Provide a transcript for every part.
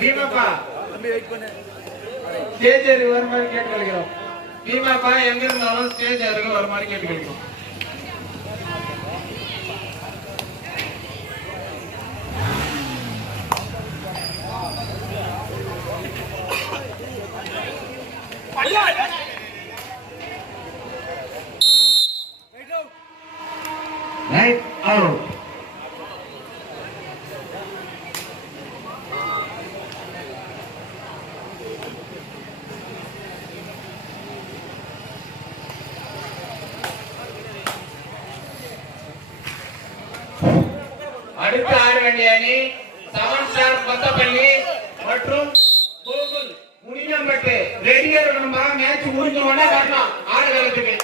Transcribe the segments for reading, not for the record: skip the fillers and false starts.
பீமாப்பா stage ஏறி வர மாதிரி கேட்டுக்கிறோம். பீமாப்பா எங்க இருந்தாலும் ஸ்டேஜ் ஏறி வர மாதிரி கேட்டுக்கிறோம். Right out. அடுத்து ஆட வேண்டிய அணி 7 ஸ்டார் கொத்தப்பள்ளி மற்றும் கோகுல் முனியம்பட்டு. ரெடியா இருக்கணும்பா. மேட்ச் முடிஞ்ச உடனே வரணும் ஆட காலத்துக்கு.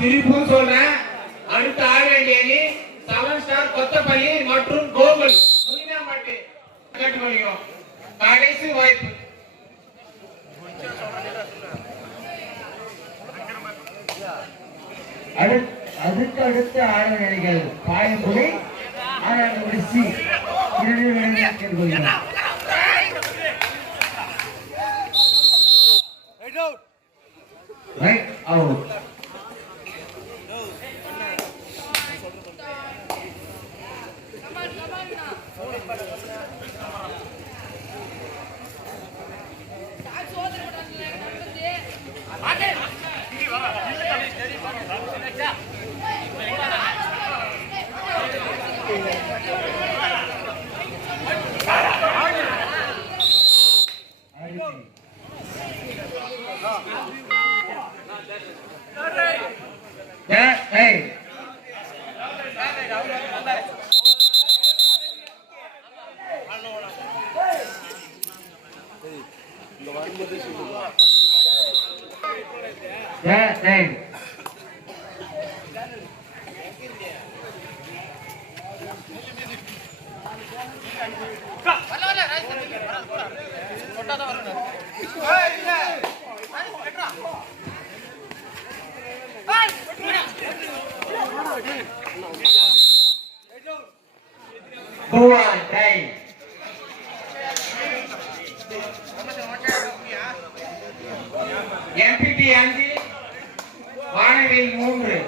திருப்பும் சொல்றேன். அடுத்து ஆட வேண்டிய அணி 7 ஸ்டார் கொத்தப்பள்ளி மற்றும் கோகுல் முனியம்பட்டு. கேட்டுக்கொள்கிறோம். கடைசி வாய்ப்பு. அடுத்த ஆடல் அணிகள் பாயங்குடி ஆனாங்குடி சி இரண்டு கேட்டுக்கொள்கிறோம். Right out. MPT 5 வானவில் 3.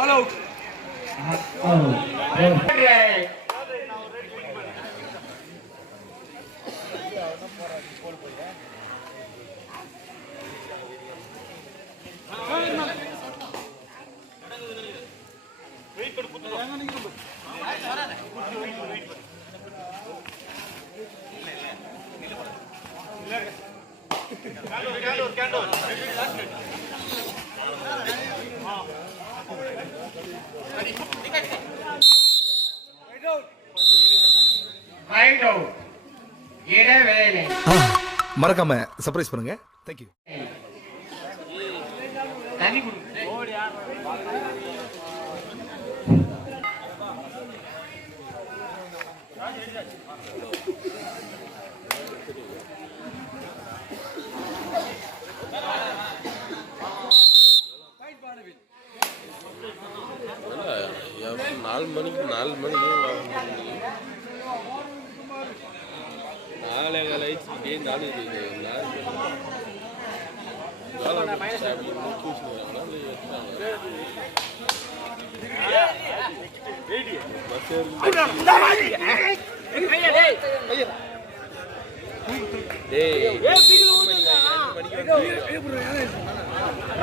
All out. மறக்காம சர்ப்ரைஸ் பண்ணுங்க. Thank you. நாலு மணிக்கு 4 லைட்ஸ் டே 4 இது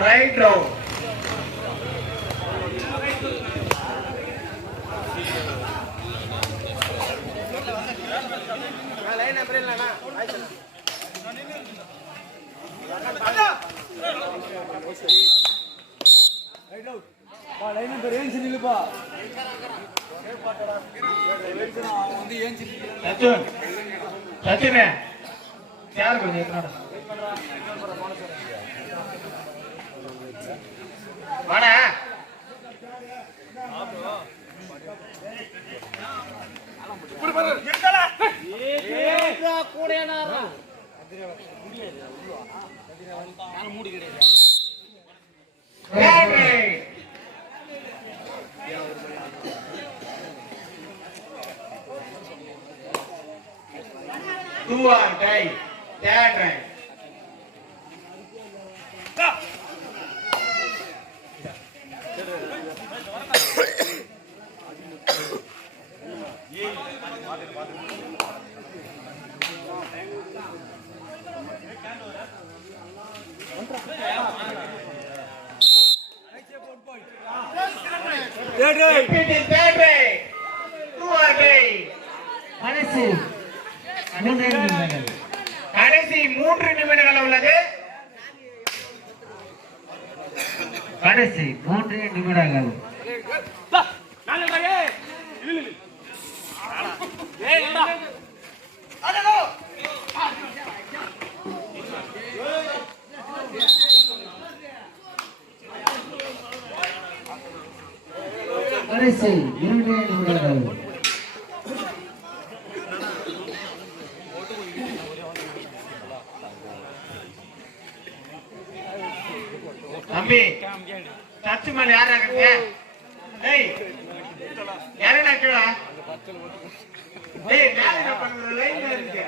ரைட் ரவுண்ட் லைன் நம்பர் ஏன் நில்லுப்பா சச்சின் சச்சின் யாரு கொஞ்சம் வாடா Two are tied. Third right. MPT third right. Two are tied. கடைசி 3 நிமிடங்கள் உள்ளது. கடைசி 3 நிமிடங்கள். கடைசி 2 நிமிடங்கள். தம்பி சச்சு மேல யாரா இருக்கீங்க? ஏய் யாரடா கேளா? ஏய் மேல என்ன பண்ற லைன்ல இருக்கு.